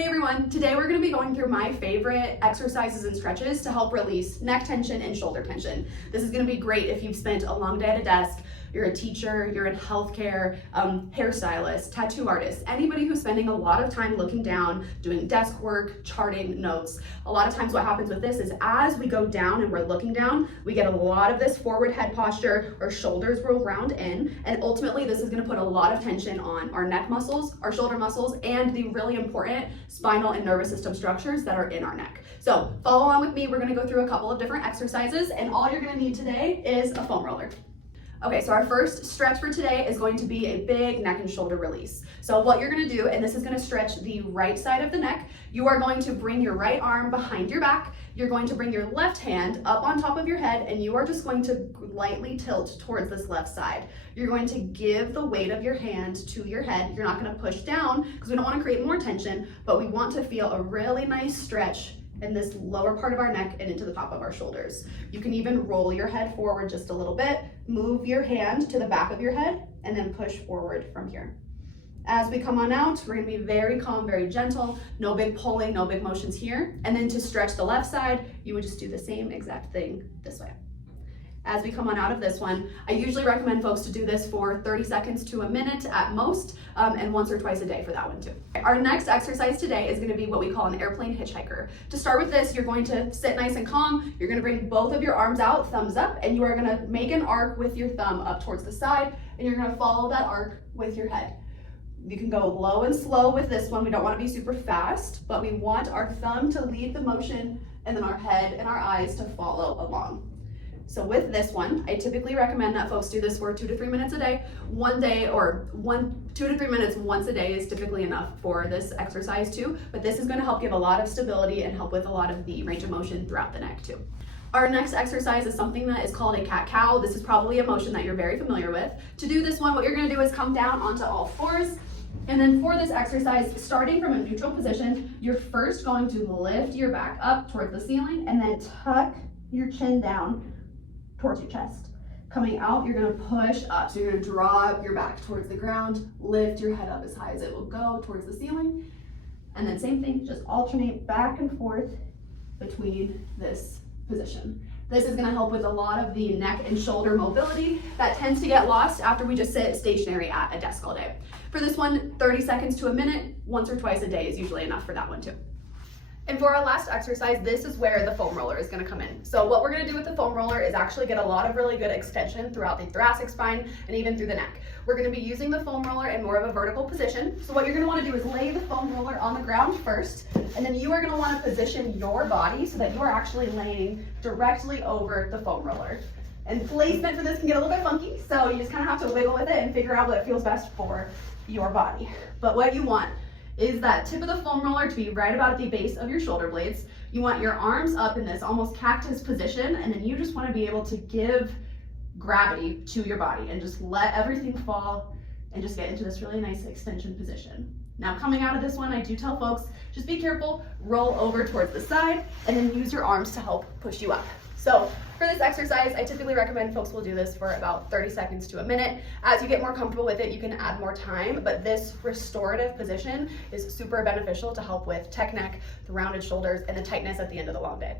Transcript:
Hey everyone, today we're going to be going through my favorite exercises and stretches to help release neck tension and shoulder tension. This is going to be great if you've spent a long day at a desk, you're a teacher, you're in healthcare, hairstylist, tattoo artist, anybody who's spending a lot of time looking down, doing desk work, charting notes. A lot of times what happens with this is as we go down and we're looking down, we get a lot of this forward head posture, our shoulders roll round in, and ultimately this is going to put a lot of tension on our neck muscles, our shoulder muscles, and the really important spinal and nervous system structures that are in our neck. So follow along with me. We're going to go through a couple of different exercises, and all you're going to need today is a foam roller. Okay, so our first stretch for today is going to be a big neck and shoulder release. So what you're gonna do, and this is gonna stretch the right side of the neck, you are going to bring your right arm behind your back, you're going to bring your left hand up on top of your head, and you are just going to lightly tilt towards this left side. You're going to give the weight of your hand to your head. You're not gonna push down because we don't wanna create more tension, but we want to feel a really nice stretch in this lower part of our neck and into the top of our shoulders. You can even roll your head forward just a little bit, move your hand to the back of your head, and then push forward from here. As we come on out, we're gonna be very calm, very gentle, no big pulling, no big motions here. And then to stretch the left side, you would just do the same exact thing this way. As we come on out of this one, I usually recommend folks to do this for 30 seconds to a minute at most, and once or twice a day for that one too. Our next exercise today is going to be what we call an airplane hitchhiker. To start with this, you're going to sit nice and calm. You're going to bring both of your arms out, thumbs up, and you are going to make an arc with your thumb up towards the side, and you're going to follow that arc with your head. You can go low and slow with this one. We don't want to be super fast, but we want our thumb to lead the motion and then our head and our eyes to follow along. So with this one, I typically recommend that folks do this for 2 to 3 minutes a day. 2 to 3 minutes once a day is typically enough for this exercise too, but this is going to help give a lot of stability and help with a lot of the range of motion throughout the neck too. Our next exercise is something that is called a cat-cow. This is probably a motion that you're very familiar with. To do this one, what you're going to do is come down onto all fours. And then for this exercise, starting from a neutral position, you're first going to lift your back up towards the ceiling and then tuck your chin down towards your chest. Coming out, you're gonna push up. So you're gonna draw your back towards the ground, lift your head up as high as it will go towards the ceiling. And then same thing, just alternate back and forth between this position. This is gonna help with a lot of the neck and shoulder mobility that tends to get lost after we just sit stationary at a desk all day. For this one, 30 seconds to a minute, once or twice a day is usually enough for that one too. And for our last exercise, this is where the foam roller is going to come in. So what we're going to do with the foam roller is actually get a lot of really good extension throughout the thoracic spine and even through the neck. We're going to be using the foam roller in more of a vertical position. So what you're going to want to do is lay the foam roller on the ground first, and then you are going to want to position your body so that you are actually laying directly over the foam roller. And placement for this can get a little bit funky, so you just kind of have to wiggle with it and figure out what feels best for your body. But what you want is that tip of the foam roller to be right about at the base of your shoulder blades. You want your arms up in this almost cactus position, and then you just want to be able to give gravity to your body and just let everything fall and just get into this really nice extension position. Now coming out of this one, I do tell folks, just be careful, roll over towards the side, and then use your arms to help push you up. So for this exercise, I typically recommend folks will do this for about 30 seconds to a minute. As you get more comfortable with it, you can add more time, but this restorative position is super beneficial to help with tech neck, the rounded shoulders, and the tightness at the end of the long day.